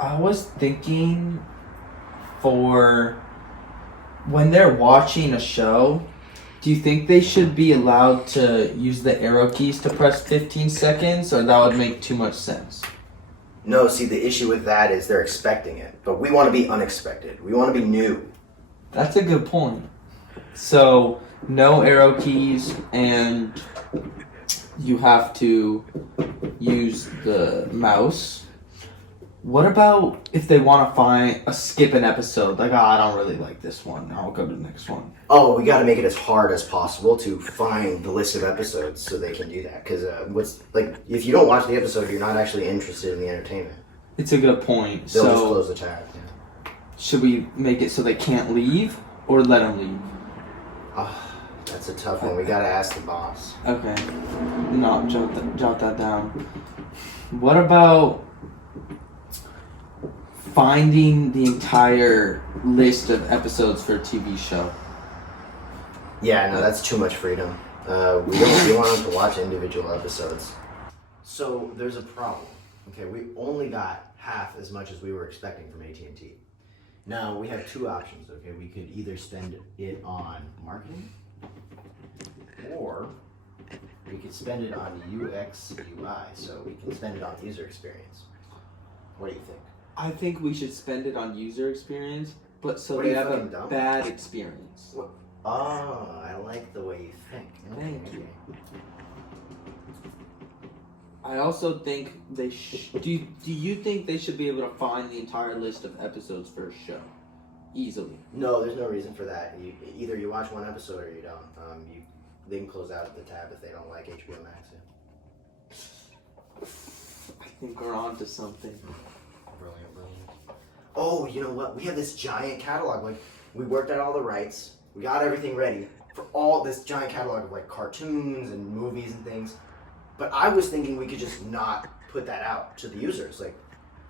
I was thinking for when they're watching a show, do you think they should be allowed to use the arrow keys to press 15 seconds, or that would make too much sense? No, see, the issue with that is they're expecting it, but we want to be unexpected. We want to be new. That's a good point. So, no arrow keys, and you have to use the mouse. What about if they want to skip an episode? Like, I don't really like this one. I'll go to the next one. Oh, we got to make it as hard as possible to find the list of episodes so they can do that. Because if you don't watch the episode, you're not actually interested in the entertainment. It's a good point. They'll just close the tab. Yeah. Should we make it so they can't leave, or let them leave? That's a tough one. We got to ask the boss. Okay. No, jot that down. What about finding the entire list of episodes for a TV show? Yeah, no, that's too much freedom. We want them to watch individual episodes. So there's a problem. Okay, we only got half as much as we were expecting from AT&T. Now we have two options. Okay, we could either spend it on marketing, or we could spend it on UX UI. So we can spend it on user experience. What do you think? I think we should spend it on user experience, but so What, they are you have a fucking dumb? bad experience. What? Oh, I like the way you think. Thank you. I also think they do you think they should be able to find the entire list of episodes for a show easily? No, there's no reason for that. Either you watch one episode or you don't. They can close out the tab if they don't like HBO Max. Yeah. I think we're on to something. Brilliant. Oh, you know what? We have this giant catalog. Like, we worked out all the rights. We got everything ready for all this giant catalog of like cartoons and movies and things. But I was thinking we could just not put that out to the users. Like,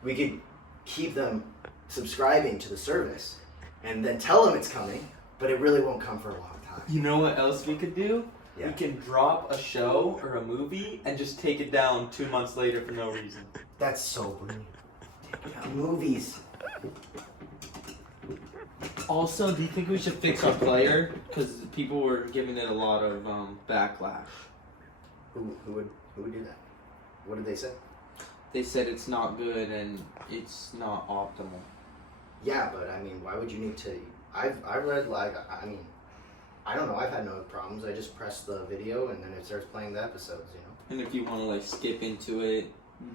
we could keep them subscribing to the service and then tell them it's coming, but it really won't come for a long time. You know what else we could do? Yeah. We can drop a show or a movie and just take it down 2 months later for no reason. That's so brilliant. Take it out. Movies. Also, do you think we should fix our player? Because people were giving it a lot of backlash. Who would do that? What did they say? They said it's not good and it's not optimal. Yeah, but I mean, why would you need to? I read I don't know. I've had no problems. I just press the video and then it starts playing the episodes. You know. And if you want to like skip into it,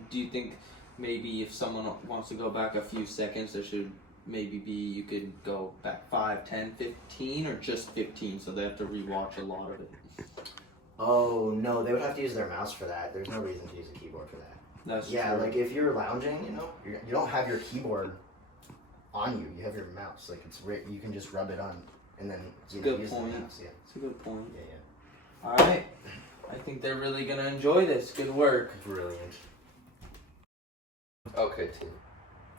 do you think maybe if someone wants to go back a few seconds, there should maybe be you could go back 5, 10, 15, or just 15, so they have to rewatch a lot of it? Oh no, they would have to use their mouse for that. There's no reason to use a keyboard for that. That's yeah, true. like if you're lounging, you know, you don't have your keyboard on you. You have your mouse. Like you can just rub it on and then use the mouse. Yeah. It's a good point. Yeah. All right. I think they're really gonna enjoy this. Good work. Brilliant. Okay,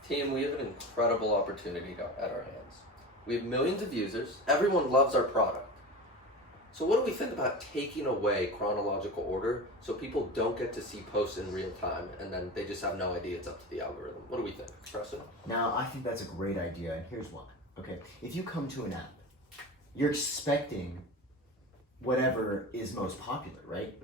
team, we have an incredible opportunity at our hands. We have millions of users. Everyone loves our product. So what do we think about taking away chronological order so people don't get to see posts in real time and then they just have no idea it's up to the algorithm? What do we think, Preston? Now, I think that's a great idea, and here's why. Okay, if you come to an app, you're expecting whatever is most popular, right?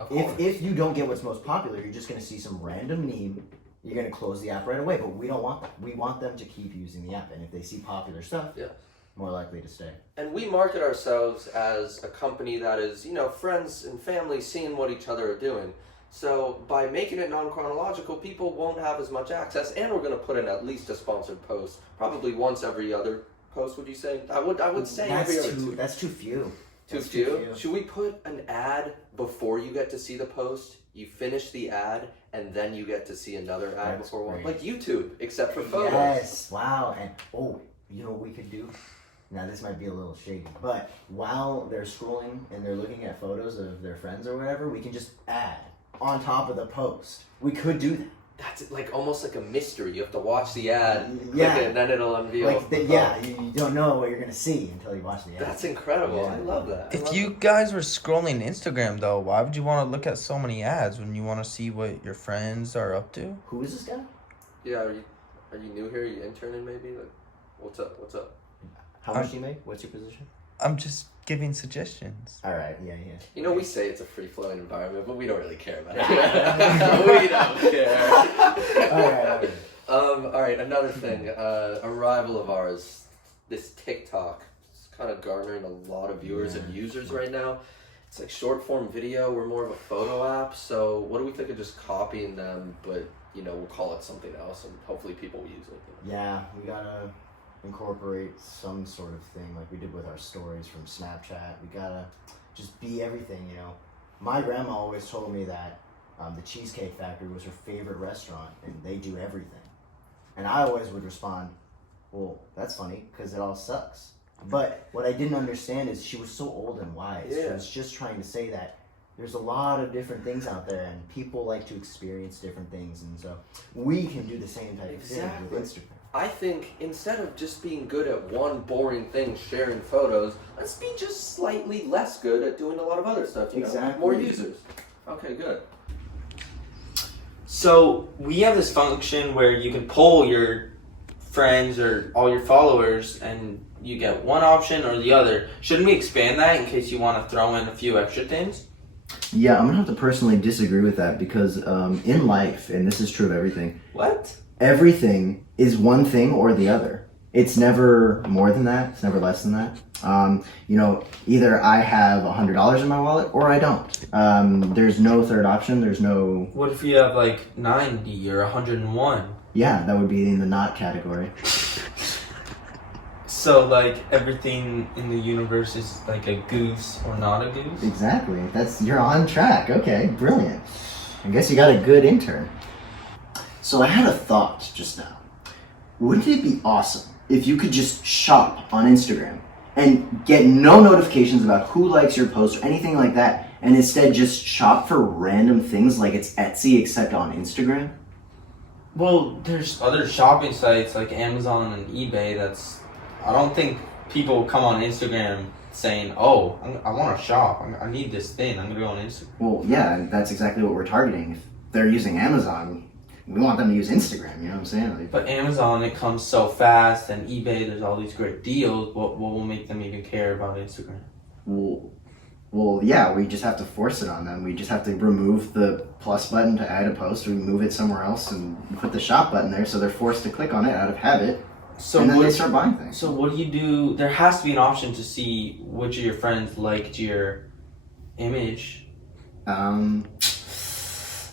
Of course. If you don't get what's most popular, you're just going to see some random meme. You're going to close the app right away, but we don't want that. We want them to keep using the app, and if they see popular stuff, Yes. more likely to stay. And we market ourselves as a company that is, friends and family seeing what each other are doing. So by making it non-chronological, people won't have as much access, and we're going to put in at least a sponsored post, probably once every other post. Would you say? I would say every other two. That's too few. Too few? Should we put an ad before you get to see the post? You finish the ad, and then you get to see another ad before one. Like YouTube, except for photos. Yes, wow. And you know what we could do? Now this might be a little shady, but while they're scrolling and they're looking at photos of their friends or whatever, we can just add on top of the post. We could do that. That's like almost like a mystery. You have to watch the ad, Yeah. click it, and then it'll unveil. You don't know what you're gonna see until you watch the ad. That's incredible. Yeah. I love that. If you guys were scrolling Instagram, though, why would you want to look at so many ads when you want to see what your friends are up to? Who is this guy? Yeah, Are you new here? Are you interning maybe? Like, what's up? What's up? How much do you make? What's your position? I'm just giving ssuggestions. All right, yeah. You know, we say it's a free-flowing environment, but we don't really care about it. We don't care. All right. All right, another thing. A rival of ours, this TikTok, is kind of garnering a lot of viewers and users right now. It's like short-form video. We're more of a photo app, so what do we think of just copying them, but, you know, we'll call it something else, and hopefully people will use it. You know? Yeah, we gotta incorporate some sort of thing like we did with our stories from Snapchat. We gotta just be everything, you know. My grandma always told me that the Cheesecake Factory was her favorite restaurant and they do everything. And I always would respond, well, that's funny because it all sucks. But what I didn't understand is she was so old and wise. Yeah. She was just trying to say that there's a lot of different things out there and people like to experience different things, and so we can do the same type of thing with Instagram. I think instead of just being good at one boring thing, sharing photos, let's be just slightly less good at doing a lot of other stuff. You know? Exactly. More users. Okay, good. So we have this function where you can poll your friends or all your followers and you get one option or the other. Shouldn't we expand that in case you want to throw in a few extra things? Yeah, I'm gonna have to personally disagree with that because in life, and this is true of everything, What? everything is one thing or the other. It's never more than that. It's never less than that. You know, either I have $100 in my wallet or I don't. There's no third option. There's no. What if you have like 90 or 101? Yeah, that would be in the not category. So like everything in the universe is like a goose or not a goose? Exactly. You're on track. Okay, brilliant. I guess you got a good intern. So I had a thought just now. Wouldn't it be awesome if you could just shop on Instagram and get no notifications about who likes your post or anything like that, and instead just shop for random things like it's Etsy except on Instagram? Well, there's other shopping sites like Amazon and eBay I don't think people come on Instagram saying, oh, I want to shop. I need this thing. I'm going to go on Instagram. Well, yeah, and that's exactly what we're targeting. If they're using Amazon, we want them to use Instagram, you know what I'm saying? Like, But Amazon, it comes so fast, and eBay, there's all these great deals. What will make them even care about Instagram? well, yeah, we just have to force it on them. We just have to remove the plus button to add a post, or move it somewhere else, and put the shop button there so they're forced to click on it out of habit. So and then they start buying things. So what do you do? There has to be an option to see which of your friends liked your image.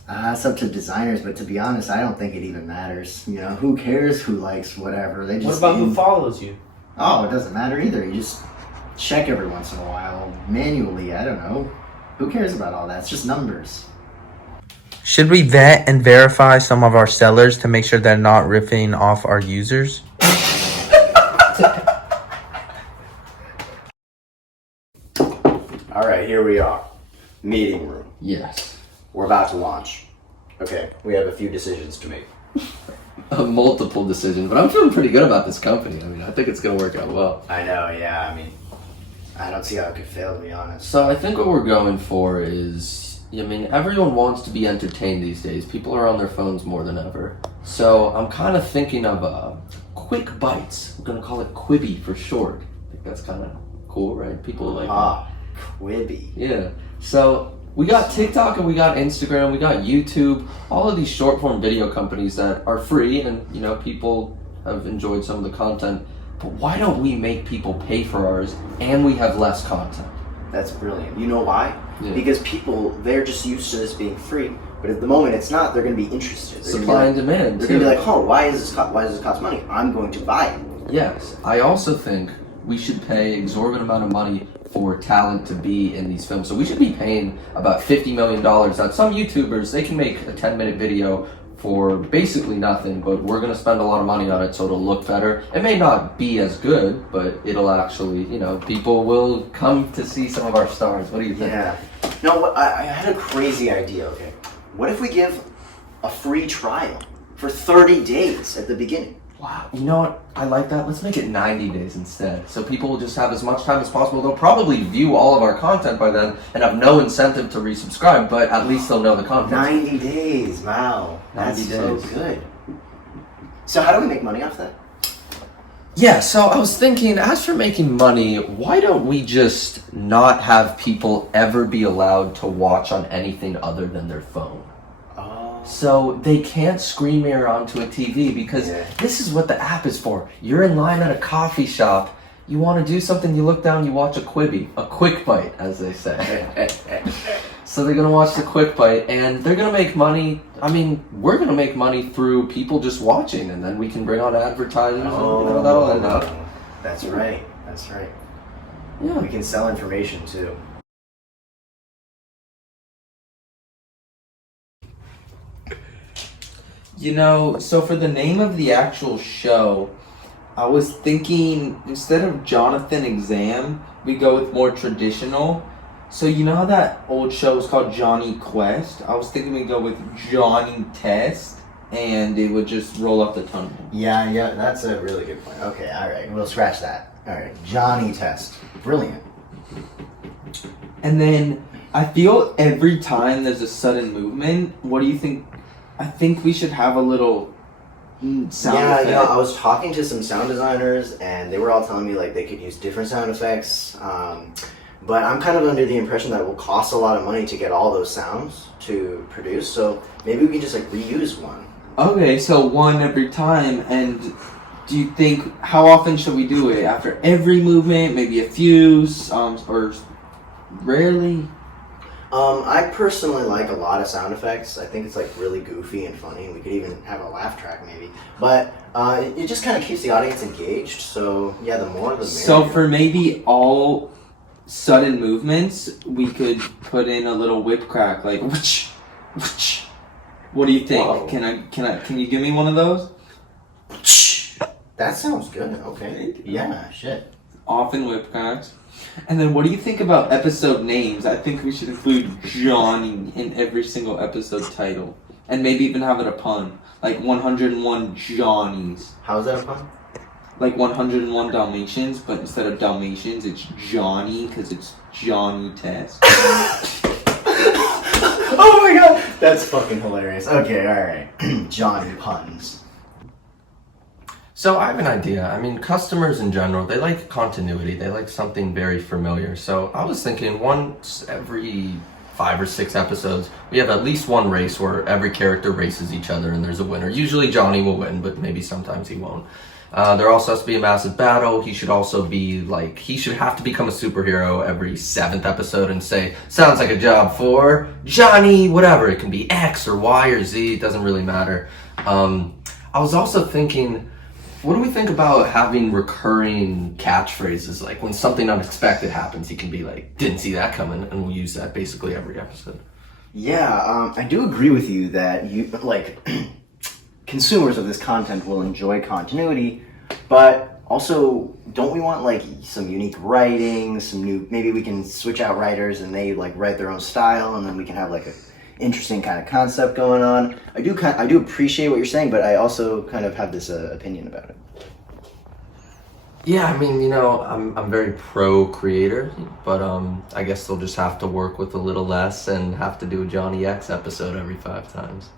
It's up to designers, but to be honest, I don't think it even matters. You know, who cares who likes whatever? They just. What about who follows you? Oh, it doesn't matter either. You just check every once in a while, manually. I don't know. Who cares about all that? It's just numbers. Should we vet and verify some of our sellers to make sure they're not ripping off our users? All right, here we are. Meeting room. Yes. We're about to launch. Okay, we have a few decisions to make. Multiple decisions, but I'm feeling pretty good about this company. I mean, I think it's going to work out well. I know, yeah. I mean, I don't see how it could fail, to be honest. So I think what we're going for is, I mean, everyone wants to be entertained these days. People are on their phones more than ever. So I'm kind of thinking of quick bites. We're going to call it Quibi for short. I think that's kind of cool, right? People like Quibi. Yeah. So we got TikTok and we got Instagram, we got YouTube, all of these short form video companies that are free and, you know, people have enjoyed some of the content. But why don't we make people pay for ours and we have less content? That's brilliant. You know why? Yeah. Because people, they're just used to this being free. But at the moment it's not, they're going to be interested. They're Supply and demand. They're going to be like, oh, why does this cost money? I'm going to buy it. Yes. I also think we should pay exorbitant amount of money for talent to be in these films. So we should be paying about $50 million. Now, some YouTubers, they can make a 10-minute video for basically nothing, but we're going to spend a lot of money on it so it'll look better. It may not be as good, but it'll actually, you know, people will come to see some of our stars. What do you think? Yeah. No, I had a crazy idea, okay? What if we give a free trial for 30 days at the beginning? Wow, you know what? I like that. Let's make it 90 days instead. So people will just have as much time as possible. They'll probably view all of our content by then and have no incentive to resubscribe, but at least they'll know the content. 90 days, wow. 90 That's so days. good. So how do we make money off that? Yeah, so I was thinking, as for making money, why don't we just not have people ever be allowed to watch on anything other than their phone? So they can't screen mirror onto a TV because this is what the app is for. You're in line at a coffee shop, you want to do something, you look down, you watch a Quibi, a quick bite, as they say. So they're going to watch the quick bite, and they're going to make money. I mean, we're going to make money through people just watching, and then we can bring on advertisers, and that'll end up. That's right. Yeah. We can sell information too. So for the name of the actual show, I was thinking instead of Jonathan Exam, we go with more traditional. So you know how that old show was called Johnny Quest? I was thinking we go with Johnny Test, and it would just roll off the tongue. Yeah, that's a really good point. Okay, all right, we'll scratch that. All right, Johnny Test. Brilliant. And then I feel every time there's a sudden movement, what do you think? I think we should have a little sound effect. I was talking to some sound designers, and they were all telling me like they could use different sound effects. But I'm kind of under the impression that it will cost a lot of money to get all those sounds to produce. So maybe we can just like reuse one. Okay, so one every time. And do you think, how often should we do it? After every movement, maybe a few, or rarely? I personally like a lot of sound effects. I think it's like really goofy and funny. We could even have a laugh track maybe. But it just kind of keeps the audience engaged. So yeah, the more the merrier. So for maybe all sudden movements, we could put in a little whip crack, like whoosh, whoosh. What do you think? Whoa. Can you give me one of those? That sounds good. Okay. Yeah. Shit. Often whip cracks. And then what do you think about episode names? I think we should include Johnny in every single episode title. And maybe even have it a pun. Like 101 Johnnies. How is that a pun? Like 101 Dalmatians, but instead of Dalmatians, it's Johnny, because it's Johnny Test. Oh my god! That's fucking hilarious. Okay, alright. Johnny puns. So I have an idea. I mean, customers in general, they like continuity. They like something very familiar. So I was thinking once every 5 or 6 episodes, we have at least one race where every character races each other and there's a winner. Usually Johnny will win, but maybe sometimes he won't. There also has to be a massive battle. He should also be like, he should have to become a superhero every 7th episode and say, sounds like a job for Johnny, whatever. It can be X or Y or Z. It doesn't really matter. I was also thinking, what do we think about having recurring catchphrases? Like when something unexpected happens, he can be like, didn't see that coming, and we'll use that basically every episode. Yeah, I do agree with you that you like consumers of this content will enjoy continuity, but also don't we want like some unique writing, some new, maybe we can switch out writers and they like write their own style, and then we can have like a interesting kind of concept going on. I do appreciate what you're saying, but I also kind of have this opinion about it. Yeah, I mean, I'm very pro creator, but I guess they'll just have to work with a little less and have to do a Johnny X episode every 5 times.